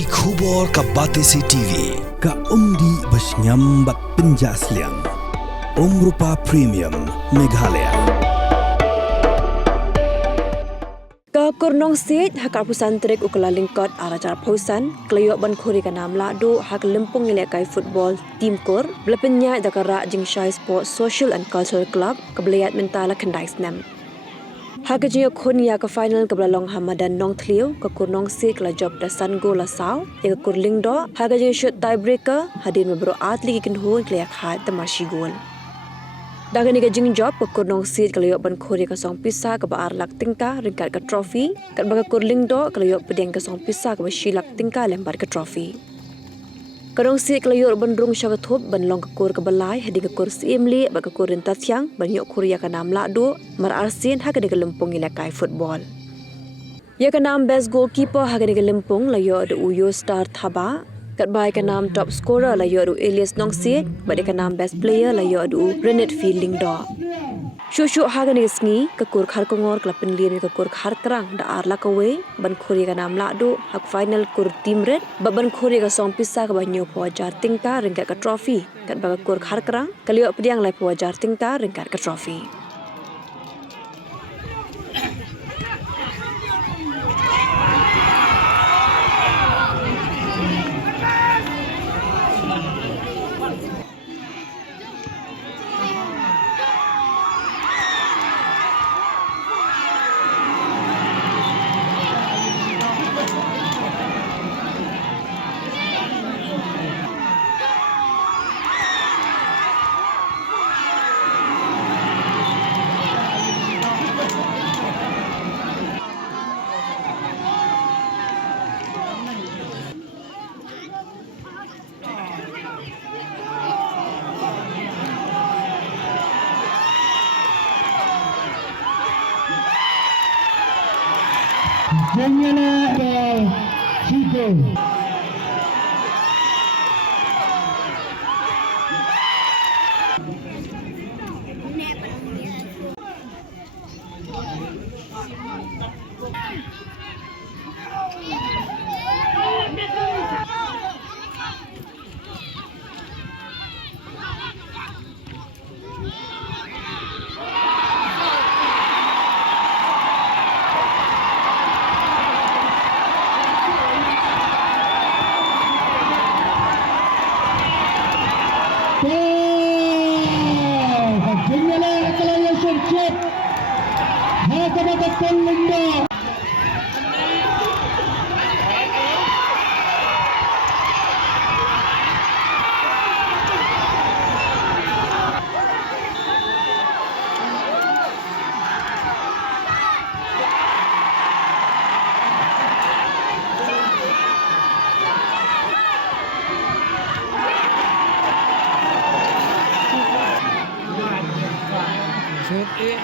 Ki khubor ka Batesi TV ka umdi basnyambat penjaslian Rupa Premium Meghalaya. Kakur Nongsiej hakar pusantrik ukala lingkot arajar pausan klayok ban khori ka nam Lahduh hak lempung ngelekai football team kor belepenya dakara jing Shai Sport Social and Cultural Club kebelayat mentala kendai senam. Hak jiyo khon Iaka final kebelalong Hamadan Nongthliew kakur Nongsiej kala job dasan gol lasau ya kakur lingdo hak jiyo shoot tiebreaker hadir membero atli ikin hun kelayak hat temashi gol. Dagan ni jing job kakur Nongsiej kalayok ban khori ka song pisa ka baar lak tingka ringkat ka trophy kat baga kur lingdo kalayok pedeng ka song pisa ka bashi lak tingka lembar ka trophy. Nongsiej kalayok ban rung syagathop ban long kakur ka balai hadi kakur siimli baga kur rintatyang ban yok kur Iaka nam Lahduh mar arsin hak ni lempung ilakai football. Iaka nam best goalkeeper hak ni lempung layok de uyo star thaba kat bai ka nam top scorer layok du Elias Nongsiej bade ka nam best player layok du Rennet fielding do. Shushu hagan ni sngi kakur khar kongor klapin lian kakur khar kerang da arla kawe ban khori ka nam Lahduh hak final kur team red ban khori ka song pisa ka banyo pawajar tingka ringkat ka trophy kat ba kur khar kerang kaliok pediang lai pawajar tingka ringkat ka trophy.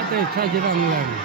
Ada sajaran lagi.